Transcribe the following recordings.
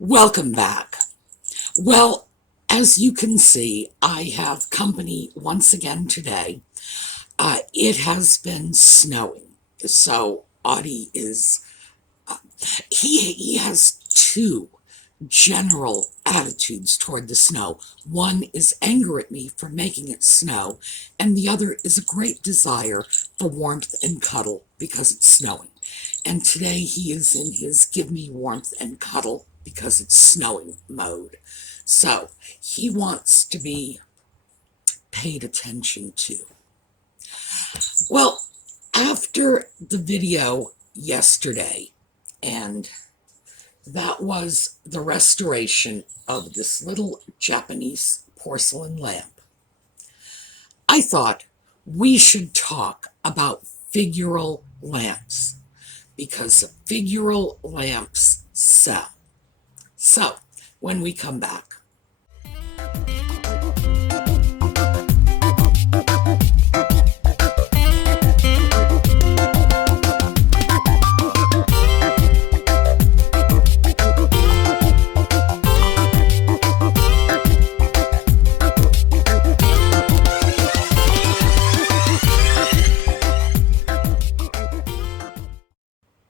Welcome back. Well, as you can see, I have company once again today. It has been snowing, so Audie is, he has two general attitudes toward the snow. One is anger at me for making it snow, and the other is a great desire for warmth and cuddle because it's snowing. And today he is in his give me warmth and cuddle because it's snowing mode. So he wants to be paid attention to. Well, after the video yesterday, and that was the restoration of this little Japanese porcelain lamp, I thought we should talk about figural lamps because figural lamps sell. So, when we come back.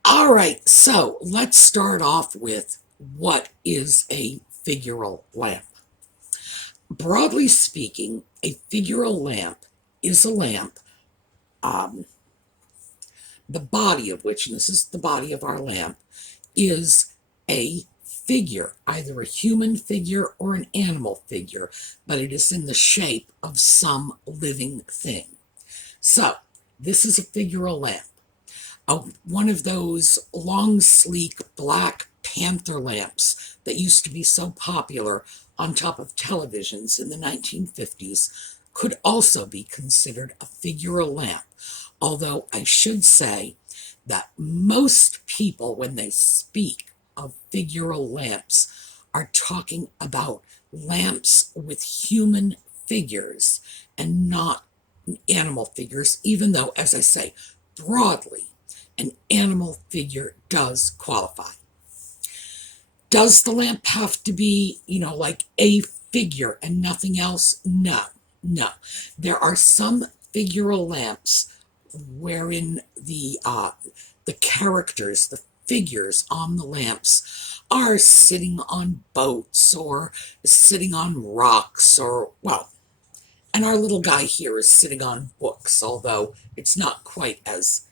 All right, so let's start off with what is a figural lamp. Broadly speaking, a figural lamp is a lamp, the body of which, and this is the body of our lamp, is a figure, either a human figure or an animal figure, but it is in the shape of some living thing. So, this is a figural lamp. One of those long, sleek, black panther lamps that used to be so popular on top of televisions in the 1950s could also be considered a figural lamp, although I should say that most people, when they speak of figural lamps, are talking about lamps with human figures and not animal figures, even though, as I say, broadly, an animal figure does qualify. Does the lamp have to be, like a figure and nothing else? No. There are some figural lamps wherein the characters, the figures on the lamps are sitting on boats or sitting on rocks and our little guy here is sitting on books, although it's not quite as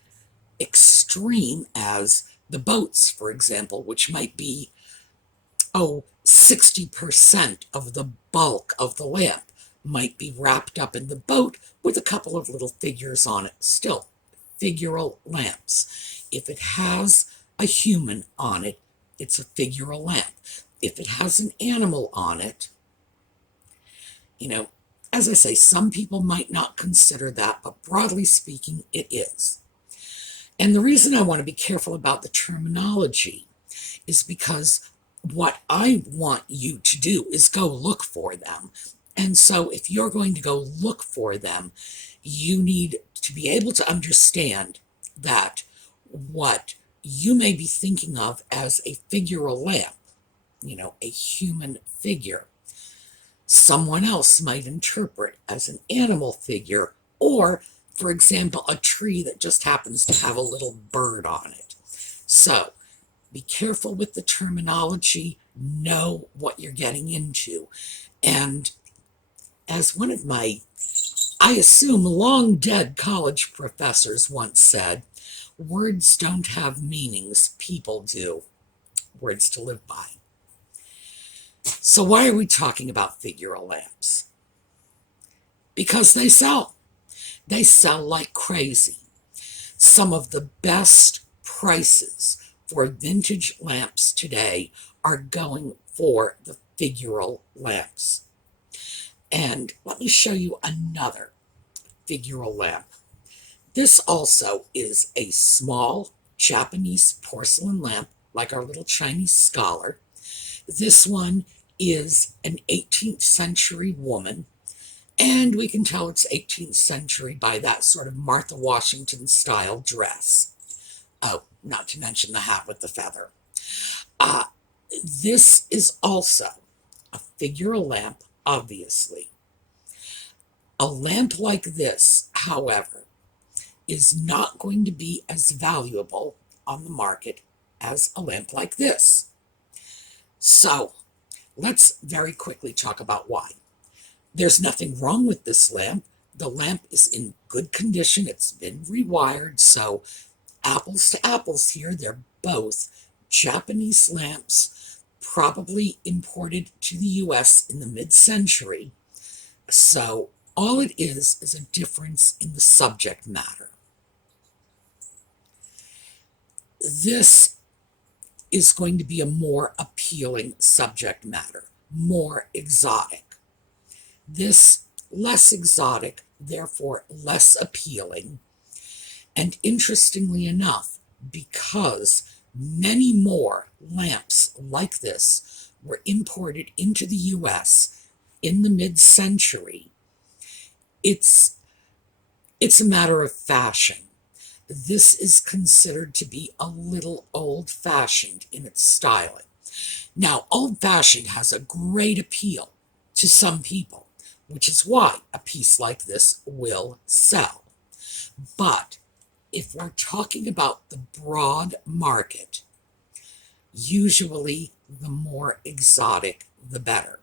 extreme as the boats, for example, which might be, 60% of the bulk of the lamp might be wrapped up in the boat with a couple of little figures on it. Still, figural lamps. If it has a human on it, it's a figural lamp. If it has an animal on it, as I say, some people might not consider that, but broadly speaking, it is. And the reason I want to be careful about the terminology is because what I want you to do is go look for them. And so if you're going to go look for them, you need to be able to understand that what you may be thinking of as a figural lamp, a human figure, someone else might interpret as an animal figure, or for example, a tree that just happens to have a little bird on it. So be careful with the terminology, know what you're getting into. And as one of my, I assume, long dead college professors once said, words don't have meanings, people do. Words to live by. So why are we talking about figural lamps? Because they sell. They sell like crazy. Some of the best prices for vintage lamps today are going for the figural lamps. And let me show you another figural lamp. This also is a small Japanese porcelain lamp, like our little Chinese scholar. This one is an 18th century woman, and we can tell it's 18th century by that sort of Martha Washington style dress. Oh, not to mention the hat with the feather. This is also a figural lamp, obviously. A lamp like this, however, is not going to be as valuable on the market as a lamp like this. So let's very quickly talk about why. There's nothing wrong with this lamp. The lamp is in good condition. It's been rewired, so apples to apples here. They're both Japanese lamps, probably imported to the US in the mid-century. So all it is a difference in the subject matter. This is going to be a more appealing subject matter, more exotic. This less exotic, therefore less appealing. And interestingly enough, because many more lamps like this were imported into the US in the mid-century, it's a matter of fashion. This is considered to be a little old-fashioned in its styling. Now, old-fashioned has a great appeal to some people, which is why a piece like this will sell. But if we're talking about the broad market, usually the more exotic, the better.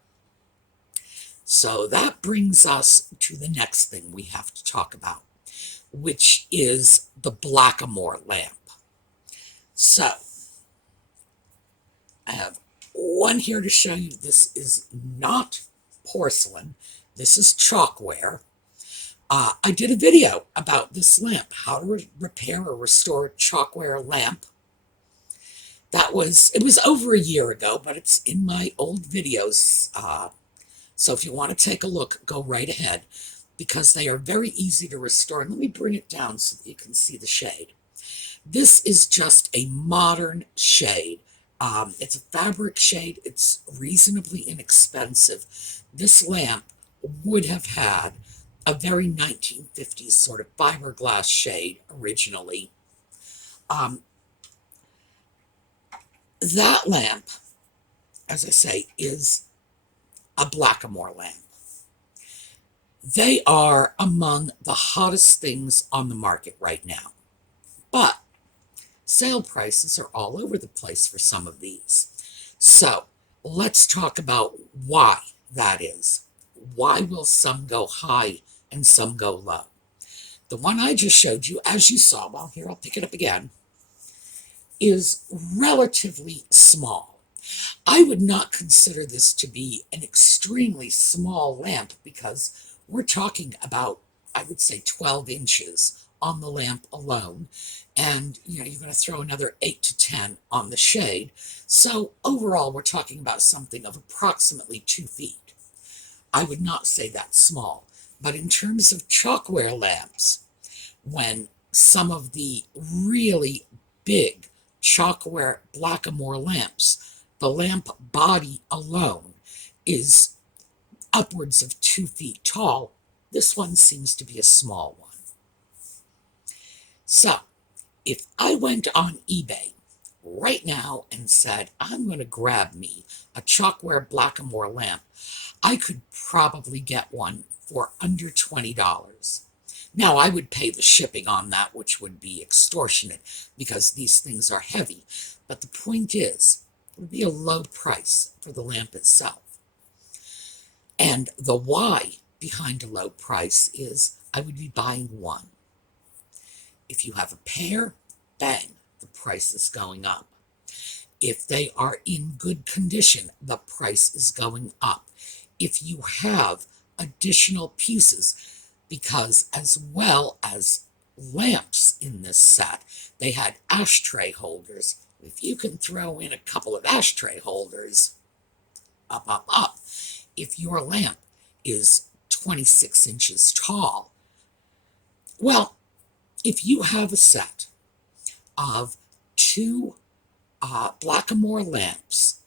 So that brings us to the next thing we have to talk about, which is the Blackamoor lamp. So I have one here to show you. This is not porcelain. This is chalkware. I did a video about this lamp, how to repair or restore a chalkware lamp. It was over a year ago, but it's in my old videos. So if you want to take a look, go right ahead, because they are very easy to restore. And let me bring it down so that you can see the shade. This is just a modern shade. It's a fabric shade. It's reasonably inexpensive. This lamp would have had a very 1950s sort of fiberglass shade originally. That lamp, as I say, is a Blackamoor lamp. They are among the hottest things on the market right now. But sale prices are all over the place for some of these. So let's talk about why that is. Why will some go high and some go low? The one I just showed you, as you saw, well, here, I'll pick it up again, is relatively small. I would not consider this to be an extremely small lamp because we're talking about, I would say, 12 inches on the lamp alone. And, you're going to throw another 8 to 10 on the shade. So overall, we're talking about something of approximately 2 feet. I would not say that's small. But in terms of chalkware lamps, when some of the really big chalkware Blackamoor lamps, the lamp body alone is upwards of 2 feet tall, this one seems to be a small one. So, if I went on eBay right now and said, I'm going to grab me a chalkware Blackamoor lamp, I could probably get one for under $20. Now, I would pay the shipping on that, which would be extortionate because these things are heavy. But the point is, it would be a low price for the lamp itself. And the why behind a low price is I would be buying one. If you have a pair, bang, the price is going up. If they are in good condition, the price is going up. If you have additional pieces, because as well as lamps in this set, they had ashtray holders. If you can throw in a couple of ashtray holders, up, up, up. If your lamp is 26 inches tall, well, if you have a set of 2 Blackamoor lamps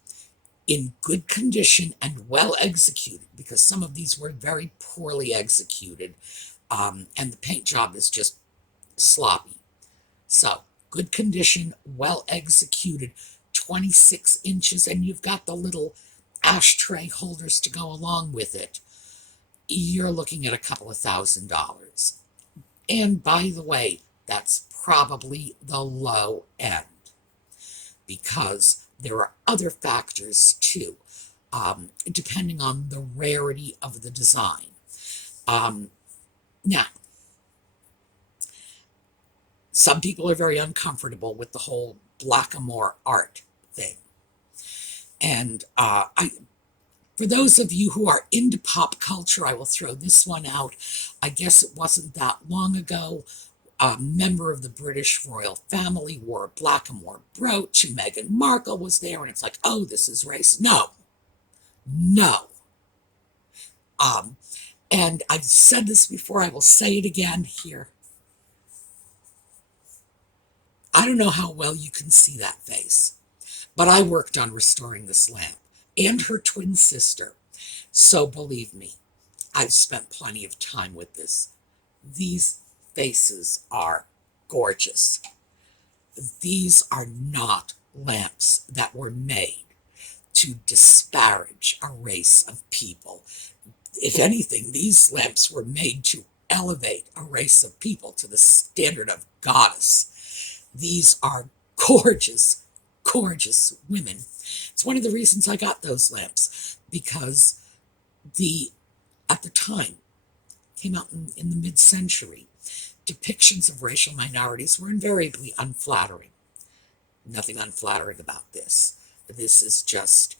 in good condition and well executed, because some of these were very poorly executed, and the paint job is just sloppy. So, good condition, well executed, 26 inches and you've got the little ashtray holders to go along with it, you're looking at a couple of $1,000s. And by the way, that's probably the low end, because there are other factors too, depending on the rarity of the design. Now, some people are very uncomfortable with the whole Blackamoor art thing. And for those of you who are into pop culture, I will throw this one out. I guess it wasn't that long ago. A member of the British royal family wore a Blackamoor brooch, and Meghan Markle was there, and it's like, oh, this is racist. No. And I've said this before, I will say it again here. I don't know how well you can see that face, but I worked on restoring this lamp and her twin sister. So believe me, I've spent plenty of time with this. These faces are gorgeous. These are not lamps that were made to disparage a race of people. If anything, these lamps were made to elevate a race of people to the standard of goddess. These are gorgeous, gorgeous women. It's one of the reasons I got those lamps, because at the time, came out in the mid-century, depictions of racial minorities were invariably unflattering. Nothing unflattering about this. This is just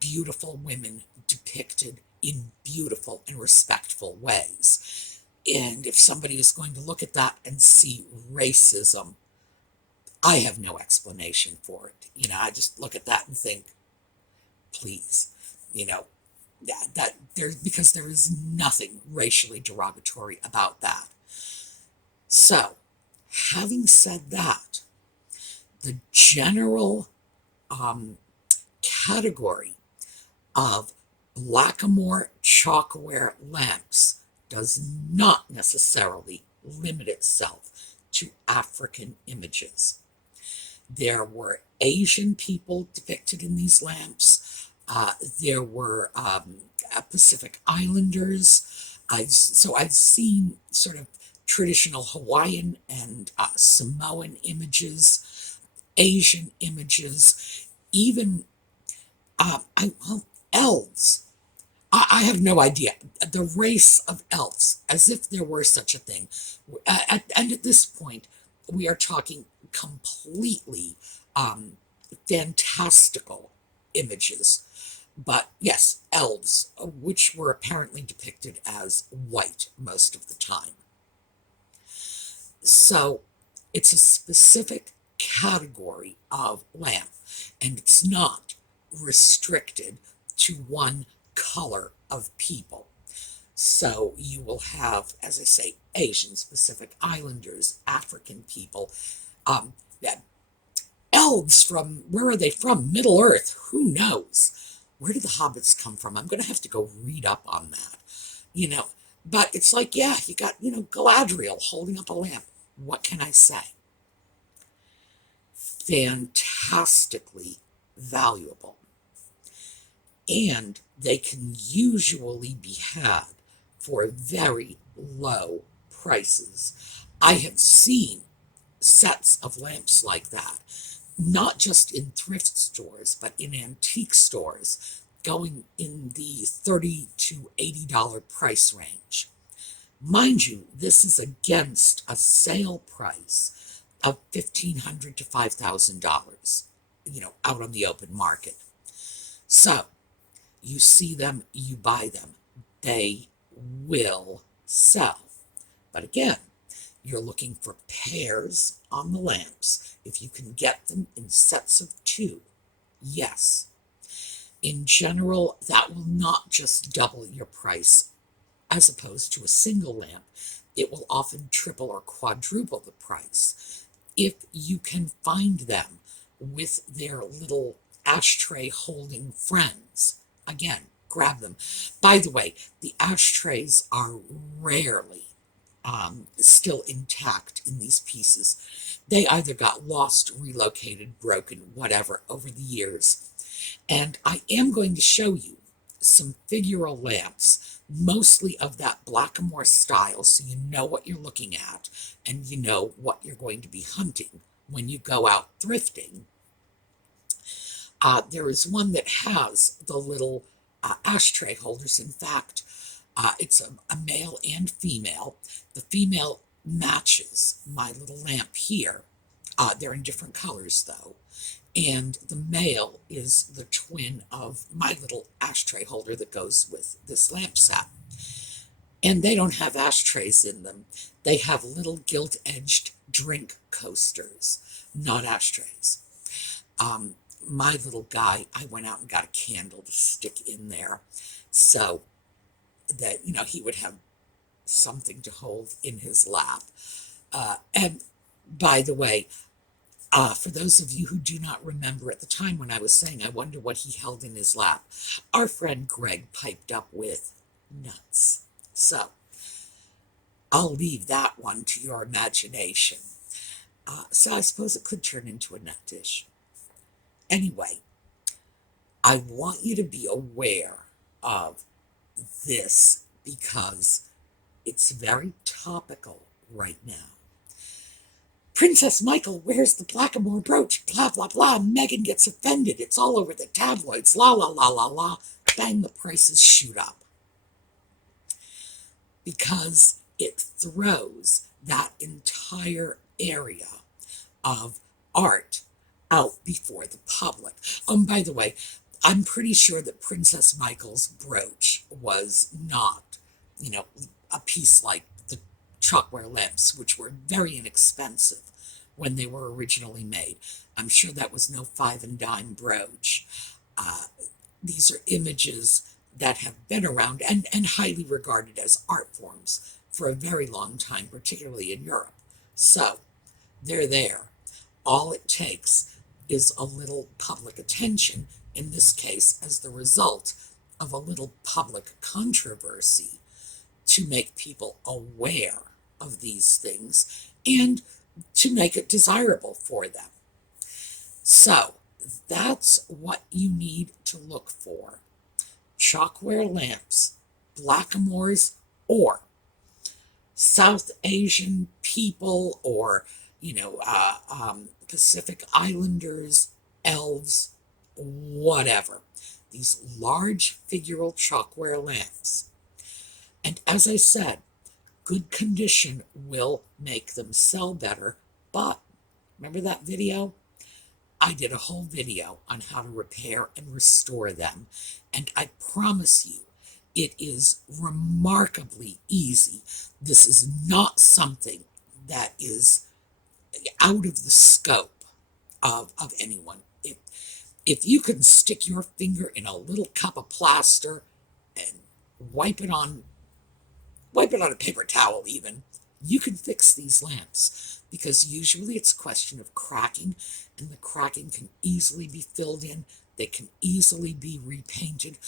beautiful women depicted in beautiful and respectful ways. And if somebody is going to look at that and see racism, I have no explanation for it. I just look at that and think, please, because there is nothing racially derogatory about that. So, having said that, the general category of Blackamoor chalkware lamps does not necessarily limit itself to African images. There were Asian people depicted in these lamps. There were Pacific Islanders. I've seen sort of traditional Hawaiian and Samoan images, Asian images, even elves. I have no idea. The race of elves, as if there were such a thing. And at this point, we are talking completely fantastical images. But yes, elves, which were apparently depicted as white most of the time. So it's a specific category of lamp, and it's not restricted to one color of people. So you will have, as I say, Asians, Pacific Islanders, African people, elves from, where are they from? Middle Earth, who knows? Where did the hobbits come from? I'm going to have to go read up on that, But it's like, yeah, you got, Galadriel holding up a lamp. What can I say? Fantastically valuable. And they can usually be had for very low prices. I have seen sets of lamps like that, not just in thrift stores, but in antique stores, going in the $30 to $80 price range. Mind you, this is against a sale price of $1,500 to $5,000, out on the open market. So, you see them, you buy them. They will sell. But again, you're looking for pairs on the lamps. If you can get them in sets of 2, yes. In general, that will not just double your price as opposed to a single lamp. It will often triple or quadruple the price if you can find them with their little ashtray holding friends. Again, grab them. By the way, the ashtrays are rarely still intact in these pieces. They either got lost, relocated, broken, whatever, over the years. And I am going to show you some figural lamps, mostly of that Blackamoor style, so you know what you're looking at and you know what you're going to be hunting when you go out thrifting. There is one that has the little ashtray holders. In fact, it's a male and female. The female matches my little lamp here. They're in different colors, though. And the male is the twin of my little ashtray holder that goes with this lamp set. And they don't have ashtrays in them. They have little gilt-edged drink coasters, not ashtrays. My little guy, I went out and got a candle to stick in there so that, you know, he would have something to hold in his lap. And by the way, for those of you who do not remember, at the time when I was saying I wonder what he held in his lap, our friend Greg piped up with nuts. So I'll leave that one to your imagination. So I suppose it could turn into a nut dish. Anyway, I want you to be aware of this because it's very topical right now. Princess Michael wears the Blackamoor brooch, blah, blah, blah. Meghan gets offended. It's all over the tabloids, la, la, la, la, la. Bang, the prices shoot up. Because it throws that entire area of art out before the public. By the way, I'm pretty sure that Princess Michael's brooch was not, you know, a piece like the chalkware lamps, which were very inexpensive when they were originally made. I'm sure that was no 5 and dime brooch. These are images that have been around and highly regarded as art forms for a very long time, particularly in Europe. So they're there. All it takes is a little public attention, in this case as the result of a little public controversy, to make people aware of these things and to make it desirable for them. So that's what you need to look for. Chalkware lamps, Blackamoors, or South Asian people, or, you know, Pacific Islanders, elves, whatever. These large figural chalkware lamps. And as I said, good condition will make them sell better, but remember that video? I did a whole video on how to repair and restore them, and I promise you, it is remarkably easy. This is not something that is out of the scope of anyone. If you can stick your finger in a little cup of plaster and wipe it on a paper towel even, you can fix these lamps, because usually it's a question of cracking, and the cracking can easily be filled in. They can easily be repainted.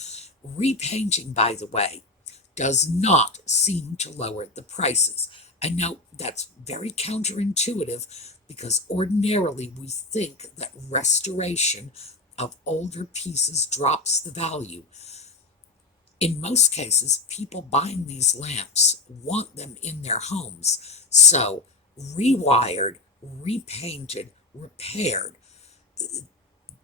Repainting, by the way, does not seem to lower the prices. I know that's very counterintuitive, because ordinarily we think that restoration of older pieces drops the value. In most cases, people buying these lamps want them in their homes. So rewired, repainted, repaired,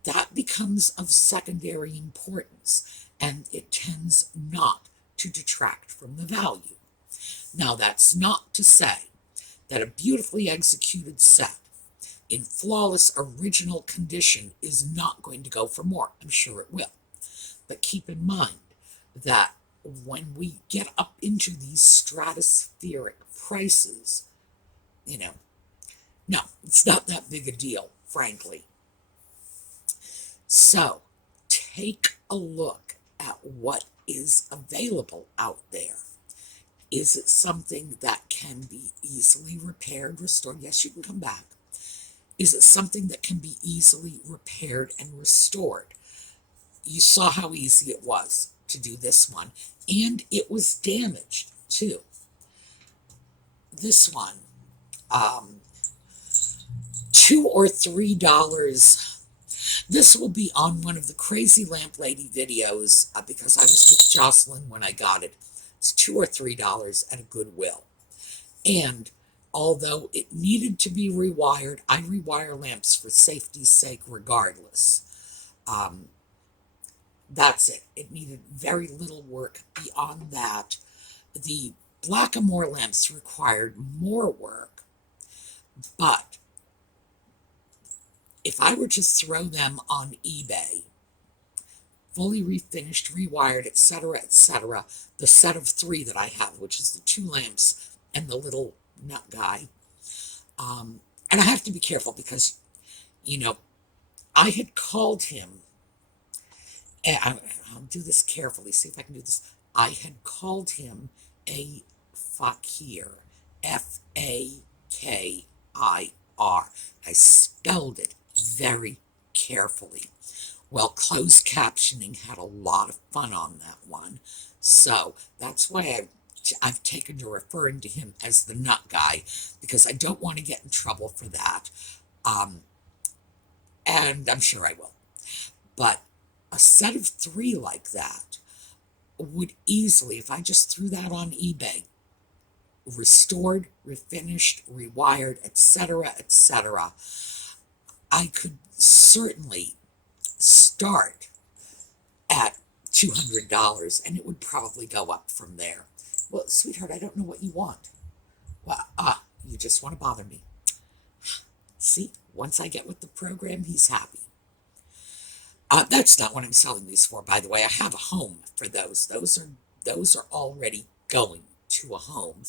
that becomes of secondary importance, and it tends not to detract from the value. Now, that's not to say that a beautifully executed set in flawless original condition is not going to go for more. I'm sure it will. But keep in mind that when we get up into these stratospheric prices, you know, no, it's not that big a deal, frankly. So take a look at what is available out there. Is it something that can be easily repaired, restored? Yes, you can come back. Is it something that can be easily repaired and restored? You saw how easy it was to do this one, and it was damaged too. this one, um, $2 or $3. This will be on one of the Crazy Lamp Lady videos because I was with Jocelyn when I got it. It's $2 or $3 at a Goodwill. And although it needed to be rewired, I rewire lamps for safety's sake regardless. That's it. It needed very little work beyond that. The Blackamoor lamps required more work, but if I were to throw them on eBay, fully refinished, rewired, etc., the set of 3 that I have, which is the 2 lamps and the little nut guy, and I have to be careful because, I had called him, and I'll do this carefully, see if I can do this. I had called him a fakir, Fakir. I spelled it very carefully. Well, closed captioning had a lot of fun on that one, so that's why I've taken to referring to him as the nut guy, because I don't want to get in trouble for that, and I'm sure I will. But a set of 3 like that would easily, if I just threw that on eBay, restored, refinished, rewired, etc., I could certainly start at $200, and it would probably go up from there. Well, sweetheart, I don't know what you want. Well, you just want to bother me. See, once I get with the program, he's happy. That's not what I'm selling these for, by the way. I have a home for those. Those are already going to a home,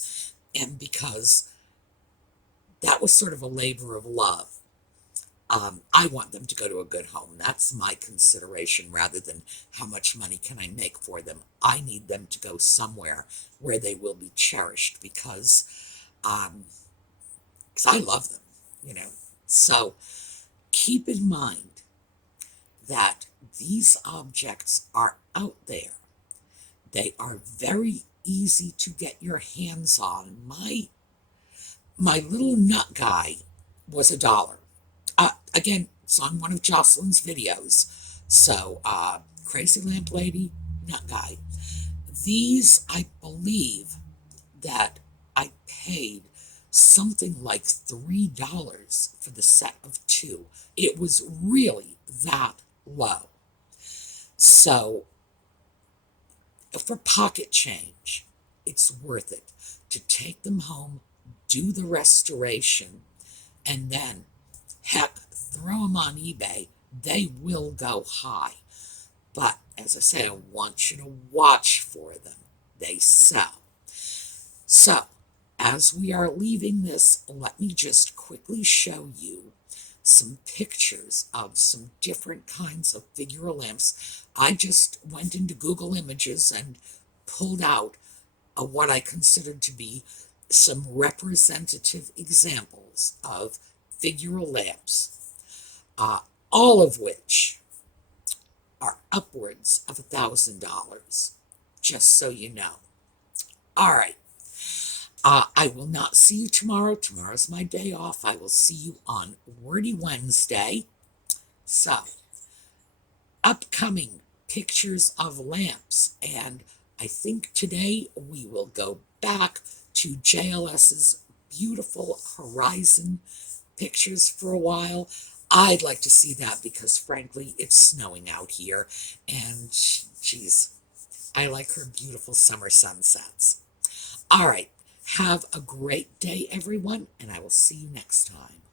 and because that was sort of a labor of love, I want them to go to a good home. That's my consideration rather than how much money can I make for them. I need them to go somewhere where they will be cherished because I love them, So keep in mind that these objects are out there. They are very easy to get your hands on. My little nut guy was $1. Again, it's on one of Jocelyn's videos. So, Crazy Lamp Lady, nut guy. These, I believe that I paid something like $3 for the set of 2. It was really that low. So, for pocket change, it's worth it to take them home, do the restoration, and then, heck, throw them on eBay. They will go high. But, as I say, I want you to watch for them. They sell. So, as we are leaving this, let me just quickly show you some pictures of some different kinds of figural lamps. I just went into Google Images and pulled out what I considered to be some representative examples of figural lamps, all of which are upwards of $1,000, just so you know. All right. I will not see you tomorrow. Tomorrow's my day off. I will see you on Wordy Wednesday. So, upcoming pictures of lamps. And I think today we will go back to JLS's beautiful horizon pictures for a while. I'd like to see that because, frankly, it's snowing out here. And, geez, I like her beautiful summer sunsets. All right. Have a great day, everyone, and I will see you next time.